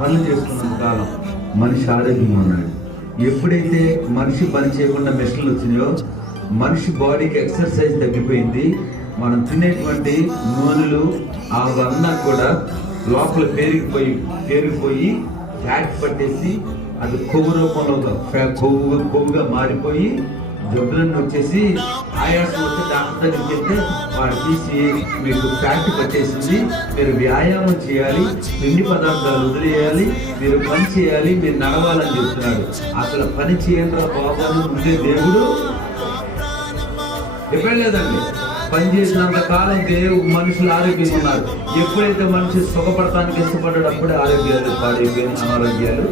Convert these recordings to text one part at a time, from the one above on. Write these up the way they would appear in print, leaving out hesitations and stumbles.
పనులు చేసుకున్నంత కాలం మనిషి ఆరోగ్యంగా ఉన్నాడు. ఎప్పుడైతే మనిషి పని చేయకుండా మెషిన్లు వచ్చినాయో మనిషి బాడీకి ఎక్సర్సైజ్ తగ్గిపోయింది. మనం తినేటువంటి నూనెలు అవన్నీ కూడా లోపల పేరుకుపోయి ఫ్యాట్ పట్టేసి అది కొవ్వు రూపంలో కొవ్వుగా మారిపోయి జబ్బులన్నీ వచ్చేసి ఆయాసం వస్తే డాక్టర్ దగ్గరికి వెళ్తే వాడు తీసి మీకు ఫ్యాట్ పట్టేసింది, మీరు వ్యాయామం చేయాలి, పిండి పదార్థాలు వదిలేయాలి, మీరు పని చేయాలి, మీరు నడవాలని చెప్తున్నాడు. అసలు పని చేయండి రా బాబు అని ముందే దేవుడు చెప్పలేదండి. పని చేసినంత కాలం మనుషులు ఆరోగ్యంగా ఉన్నారు. ఎప్పుడైతే మనిషి సుఖపడటానికి ఇష్టపడ్డాడు అప్పుడే ఆరోగ్యాలు పాడైపోయిన అనారోగ్యాలు.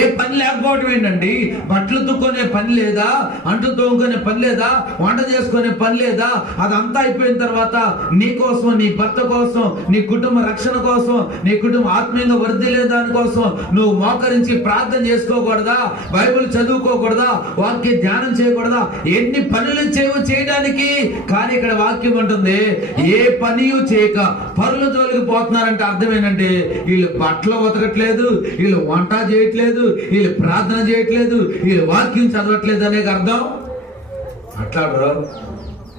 ఏ పని లేకపోవడం ఏంటండి? బట్టలు తుక్కునే పని లేదా, అంటు తోముకునే పని లేదా, వంట చేసుకునే పని లేదా? అదంతా అయిపోయిన తర్వాత నీ కోసం, నీ భర్త కోసం, నీ కుటుంబ రక్షణ కోసం, నీ కుటుంబం ఆత్మీయంగా వర్ధిల్లే దానికోసం నువ్వు మోకరించి ప్రార్థన చేసుకోకూడదా? బైబిల్ చదువుకోకూడదా? వాక్య ధ్యానం చేయకూడదా? ఎన్ని పనులు చేయడానికి. కానీ ఇక్కడ వాక్యం ఉంటుంది, ఏ పని చేయక పనుల జోలికి పోతున్నారంటే అర్థం ఏంటంటే వీళ్ళు బట్టలు ఉతకట్లేదు, వీళ్ళు వంట చేయట్లేదు, వీళ్ళు ప్రార్థన చేయట్లేదు, వీళ్ళు వాక్యం చదవట్లేదు అనే అర్థం. అట్లాడరు.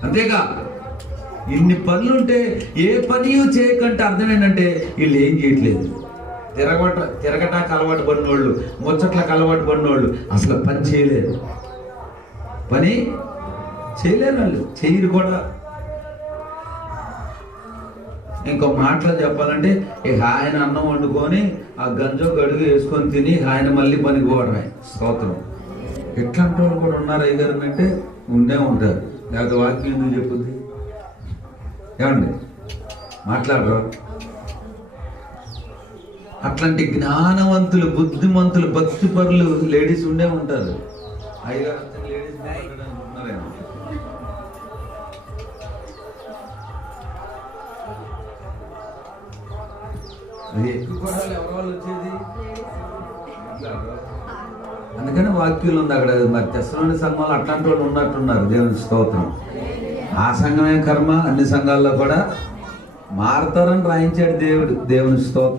అంతేగా ఇన్ని పనులుంటే ఏ పని చేయకంటే అర్థం ఏంటంటే వీళ్ళు ఏం చేయట్లేదు. తిరగటానికి అలవాటు పడినోళ్ళు, ముచ్చట్లకు అలవాటు పడినోళ్ళు అసలు పని చేయలేరు. పని చేయలేరు, వాళ్ళు చేయరు కూడా. ఇంకో మాటలో చెప్పాలంటే ఇక ఆయన అన్నం వండుకొని ఆ గంజో గడుగు వేసుకొని తిని ఆయన మళ్ళీ పనికి పోవడమే. స్తోత్రం. ఎట్లాంటి వాళ్ళు కూడా ఉన్నారు అయ్యగారు అంటే ఉండే ఉంటారు. లేకపోతే వాక్యం ఎందుకు చెప్పుద్ది? ఏమండి మాట్లాడరు? అట్లాంటి జ్ఞానవంతులు, బుద్ధిమంతులు, భక్తిపరులు లేడీస్ ఉండే ఉంటారు. అయ్యగారు లేడీస్ ఉన్నారేమో. అది ఎక్కువ కూడా ఎవరి వాళ్ళు వచ్చేది. అందుకని వాక్యులు ఉంది అక్కడ. మరి తెస్సలోని సంఘంలో అట్లాంటి వాళ్ళు ఉన్నట్టున్నారు. దేవుని స్తోత్రం. ఆ సంఘమే కర్మ, అన్ని సంఘాల్లో కూడా మారతారని రాయించాడు దేవుడు. దేవుని స్తోత్రం.